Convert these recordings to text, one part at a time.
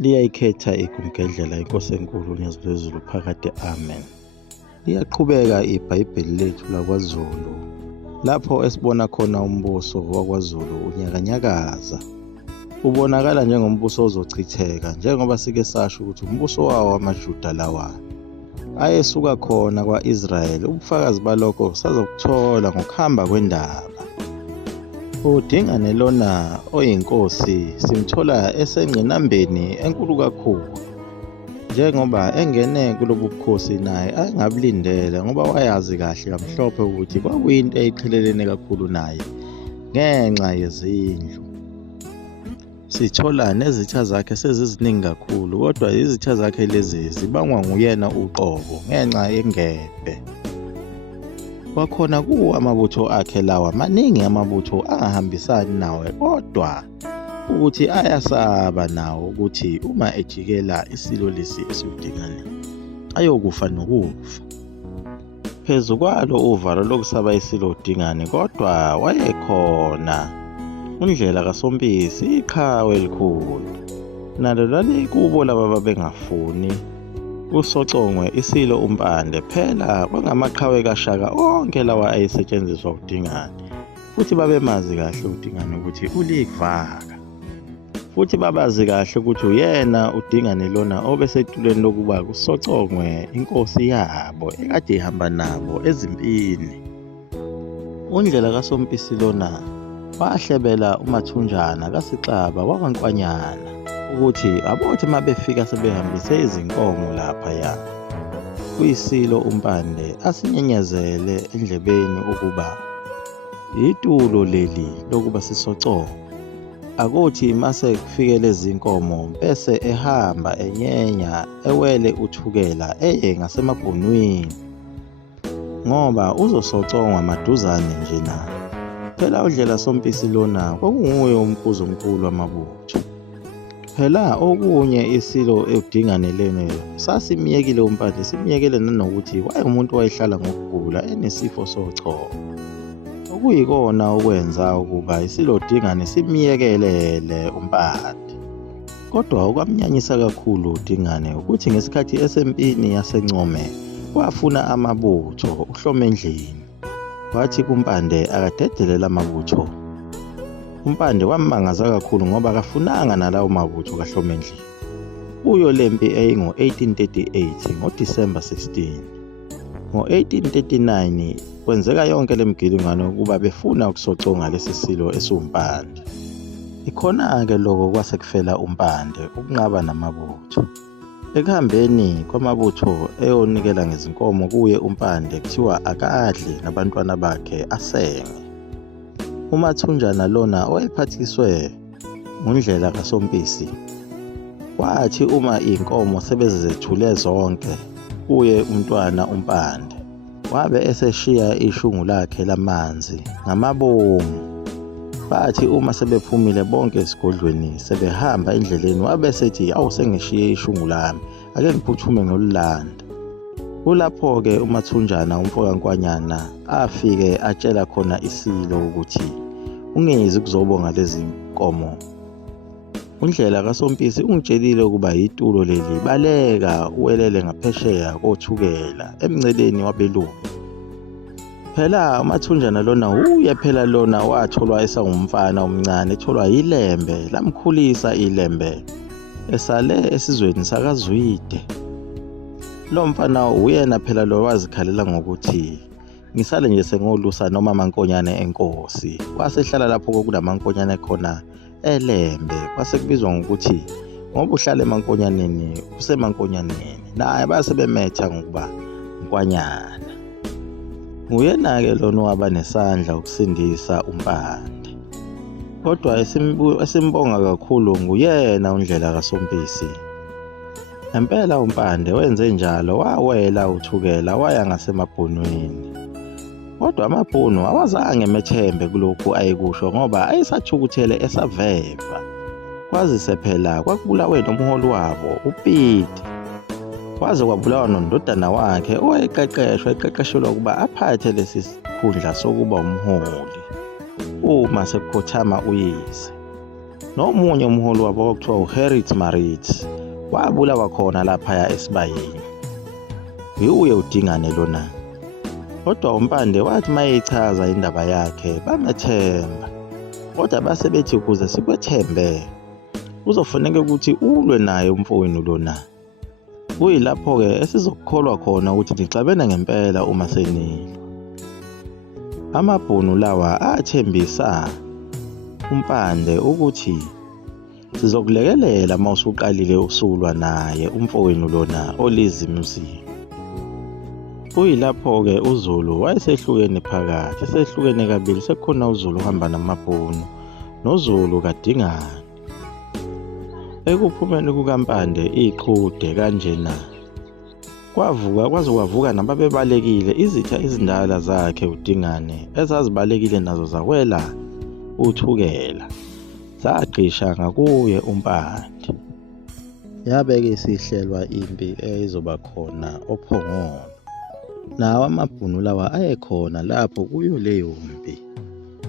liyayikhetha igumgedlela inkosi enkulu uNyaziphezulu phakade amen. Liyaqhubeka iBhayibheli lethu lakwaZulu lapho esibona khona umbuso wakwaZulu unyakanyakaza. Ubonakala njengombuso ozochitheka njengoba sike sasho ukuthi umbuso wawo amaJuda lawa ayesuka khona kwa-Israyeli. Ubufakazi balokho sazokuthola ngokuhamba kwendaba. UDingane lona oyinkosi simthola esengqinambeni enkulu kakhulu njengoba engene kulobu bukhosi naye ayengabulindele ngoba wayazi kahle kamhlophe ukuthi kwakuyinto eyiqhelelene kakhulu naye ngenxa yezindlu. Sithola nezitha zakhe seziziningi kakhulu kodwa izitha zakhe lezi zibangwa nguyena uqobo ngenxa yengebhe. Kwakhona kuwo amabutho akhe lawa maningi amabutho angahambisani nawe kodwa ukuthi ayasaba nawo ukuthi uma ejikela isilo lesi esiwuDingane ayokufa nokufa. Phezu kwalo uvalo lokusaba isilo uDingane kodwa wayekhona undlela kaSompisi iqhawe elikhulu nalo lalikubo laba babengafuni usocongwe isilo umpande phela kwangamaqhawe kaShaka onke lawa ayesetshenziswa uDingane futhi babemazi kahle uDingane ukuthi ulikuvaka futhi babazi kahle ukuthi uyena uDingane lona obesetulweni lokuba kusocongwe inkosi yabo ekade ihamba nabo ezimpini. Undlela kaSompisi lona wahlebela umathunjana kaSixaba wakwaNkwanyana ukuthi abothi mabefika sebehambise izinkomo laphaya kuyisilo umpande asinyenyezele endlebeni ukuba itulo leli lokuba sisocongo. Akuthi mase kufike lezi inkomo bese ehamba enyenya ewele uthukela eye ngasemabhonweni ngoba uzosocongwa maduzane nje na. Phela udlela Sompisi lona kwakunguye umkhuzo omkhulu wamabutho. Phela okunye isilo uDingane lene sasimiyekile umpande simiyekele nanokuthi wayengumuntu wayehlala ngokugula enesifo sochoko okuyikona okwenza ukuba isilo uDingane simiyekelele umpande. Kodwa okwamnyanyisa kakhulu uDingane ukuthi ngesikhathi esempini yaseNcome wafuna amabutho uHlomendlini wathi kumpande akadedelela amabutho. Umpande wamangaza kakhulu ngoba akafunanga nalawo mabutho kaHlomendlini. Kuyo lempi eyingo-1838 ngoDisemba 16. Ngo-1839 kwenzeka yonke lemgilingano ukuba befuna ukusoconga lesi silo esiwumpande. Ikhona-ke lokho kwasekufela umpande ukunqaba namabutho. Ekuhambeni kwamabutho eyonikela ngezinkomo kuye umpande kuthiwa akadli nabantwana bakhe asenge. Umathunjana lona owayephathiswe ngundlela kaSompisi wathi uma inkomo sebezethule zonke kuye umntwana umpande wabe eseshiya ishungu lakhe lamanzi ngamabomu. Bathi uma sebephumile bonke esigodlweni sebehamba endleleni wabe sethi awu sengishiye ishungu lami ake ngiphuthume ngolulanda. Kulapho-ke umathunjana umfokaNkwanyana afike atshela khona isilo ukuthi ungezi kuzobonga lezi nkomo. Undlela kaSompisi ungitshelile ukuba itulo leli baleka uwelele ngaphesheya kothukela emnceleni wabelungu. Phela umathunjana lona uye phela lona watholwa esangumfana omncane etholwa yilembe lamkhulisa ilembe esale esizweni sakaZwide. Lo mfana uyena phela lo wazikhalela ngokuthi ngisale nje sengolusa noma amankonyane enkosi. Wasehlala lapho kokunamankonyane khona elembe kwase kubizwa ngokuthi ngoba uhlala emankonyaneni usemankonyaneni naye base bemetha ngokuba Nkwanyana. Nguyena-ke lona waba nesandla ukusindisa umpande. Kodwa esimbonga kakhulu nguyena undlela kaSompisi. Impela umpande wenze njalo wawela uthukela waya ngasemabhonweni. Kodwa amabhunu awazange methembe kulokhu ayekusho ngoba ayesathukuthele esaveva. Kwazise phela kwakubulawe nomholi wabo uPete. Kwaze kwabulawa nondodana wakhe eqeqeshelwa ukuba aphathe lesi sikhundla sokuba umholi uma sekukhothama uyise. nomunye umholi wabo okuthiwa uHarriet Marit wabulawa khona laphaya esibayeni. Uyuye uDingane lona. Kodwa uMpande wathi mayeyichaza indaba yakhe bamethemba. Kodwa base bethi ukuze sikwethembe kuzofanele ukuthi ulwe naye umfowenu lona. Kuyilapho-ke esizokukholwa khona ukuthi nixabene ngempela uma senilwa. Amabhunu lawa athembisa uMpande ukuthi sizokulekelela uma usuqalile usulwa naye umfowenu lona olizimusile. Kuyilapho-ke uZulu wayesehlukene phakathi, sehlukene kabili, sekukhona uZulu uhamba namabhunu noZulu kaDingane. Ekuphumeni kukaMpande iqhude kanjena kwaze kwavuka nababebalekile izitha izindala zakhe uDingane ezazibalekile nazo zawela uthukela zagqisha ngakuye uMpande. Yabe-ke isihlelwa impi eyayizoba khona ophongolo. Nawo amabhunu lawa ayekhona lapho kuyo leyo mpi,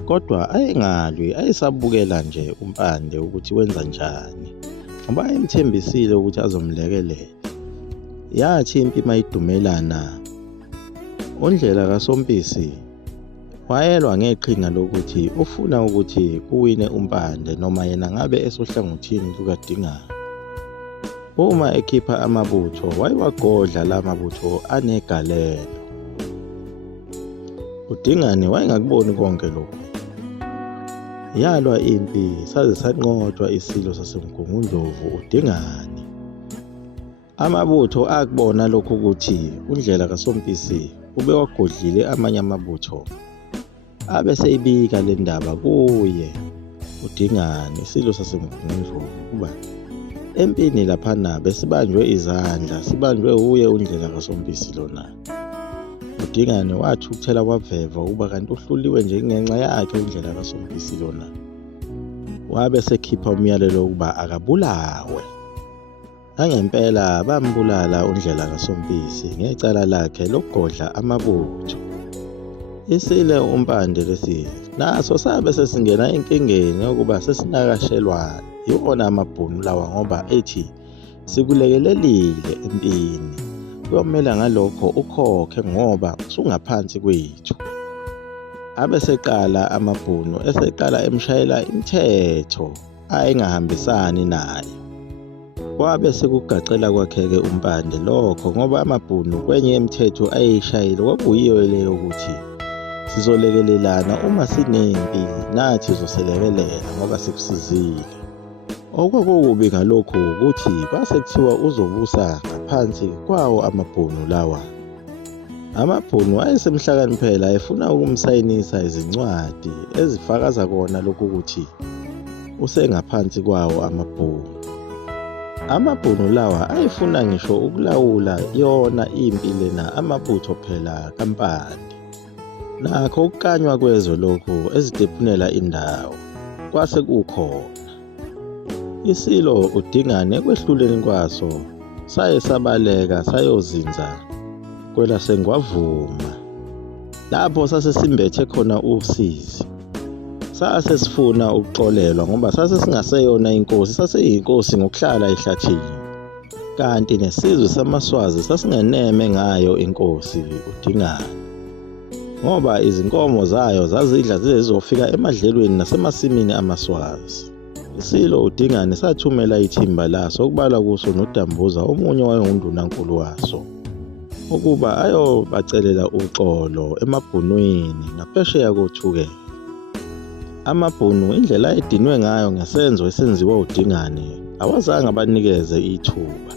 kodwa ayengalwi, ayesabukela nje uMpande ukuthi wenza njani ngoba ayemthembisile ukuthi azomlekelela. Yathi impi mayidumelana, uNdlela kaSompisi wayelwa ngeqhinga lokuthi ufuna ukuthi kuwine uMpande noma yena ngabe esohlangothini lukaDingane. Uma ekhipha amabutho wayewagodla la mabutho anegalelo. uDingane wayengakuboni konke lokhu. Yalwa impi saze sanqotshwa isilo sasemgungundlovu uDingane. Amabutho akubona lokhu ukuthi uNdlela kaSompisi ube wagodlile amanye amabutho. Abe seyibika le ndaba kuye uDingane isilo sasemgungundlovu kuba empini laphana besibanjwe izandla, sibanjwe uye uNdlela kaSompisi lona. uDingane wathi ukuthela kwaveva ukuba kanti uhluliwe nje ngenxa yakhe uNdlela kaSompisi lona. Wabe sekhipha umyalelo ukuba akabulawe. Angempela bambulala uNdlela kaSompisi ngecala lakhe lokugodla amabutho. Isile uMpande lesi naso sabe sesingena enkingeni yokuba sesinakashelwa yiwona amabhunu lawa ngoba ethi sikulekelelile empini, kuyomela ngalokho ukhokhe ngoba usungaphansi kwethu. Abe seqala amabhunu eseqala emshayela imithetho ayengahambisani naye. Kwabe sekugacela kwakhe-ke uMpande lokho ngoba amabhunu kwenye imithetho ayishayile kwakuyiyo leyo ukuthi sizolekelelana uma sinempi, nathi uzoselekelela ngoba sikusizile. Okwakubi ngalokhu ukuthi kwase kuthiwa uzobusa ngaphansi kwawo amabhunu lawa. Amabhunu ayesemhlakaniphela efuna ukumsayinisa izincwadi ezifakaza kona lokhu ukuthi usengaphansi kwawo amabhunu. Amabhunu lawa ayefuna ngisho ukulawula yona impi lena amabutho phela kaMpande. Nakho ukukanywa kwezwe lokhu ezidephunela indawo kwase kukhona. Isilo uDingane kwehluleni kwaso saye sabaleka sayozinza kwelaseNgwavuma. Lapho sase simbethe khona usizi. Sase sifuna ukuxolelwa ngoba sase singaseyona inkosi, saseyinkosi ngokuhlala ehlathini. Kanti nesizwe samaSwazi sasingeneme ngayo inkosi uDingane. Ngoba izinkomo zayo zazidla zizofika emadlelweni nasemasimini amaSwazi. Isilo uDingane sathumela ithimba laso okubalwa kuso noDambuza omunye wayengundunankulu waso ukuba ayobacelela uxolo emabhunwini ngaphesheya kothukela. Amabhunu indlela edinwe ngayo ngesenzo esenziwa uDingane awazange abanikeze ithuba.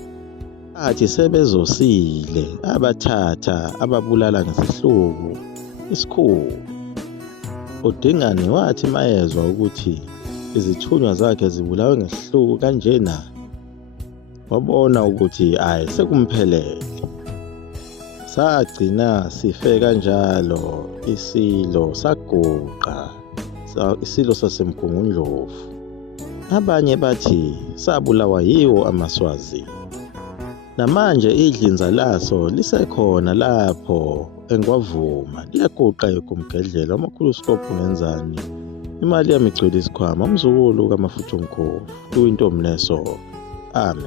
Athi sebezosile abathatha ababulala ngesihluku isikhulu. uDingane wathi mayezwa ukuthi izithunywa zakhe zibulawe ngesihluku kanjena, wabona ukuthi ayi sekumphelele. Sagcina sife kanjalo isilo saguqa, isilo sasemgungundlovu. Abanye bathi sabulawa yiwo amaSwazi. Namanje idlinza laso lisekhona lapho eNgwavuma, liyaguqa ekumgedlela amakhuluskopu ngenzani imali yami igcwele isikhwama, umzukulu kaMafutha omkhovu, uyintombi leso. Amen.